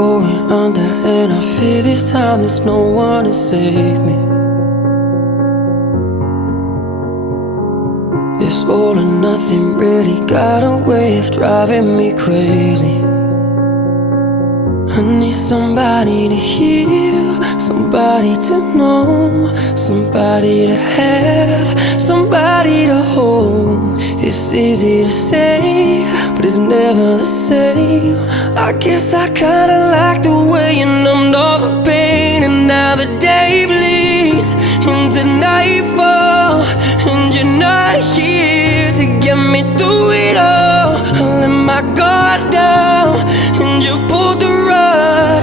going under, and I fear this time there's no one to save me. This all or nothing really got a way of driving me crazy. I need somebody to heal, somebody to know, somebody to have, somebody to hold. It's easy to say, but it's never the same. I guess I kinda like the way you numbed all the pain. And now the day bleeds into nightfall, and you're not here to get me through it all. I let my guard down, and you pulled the rug.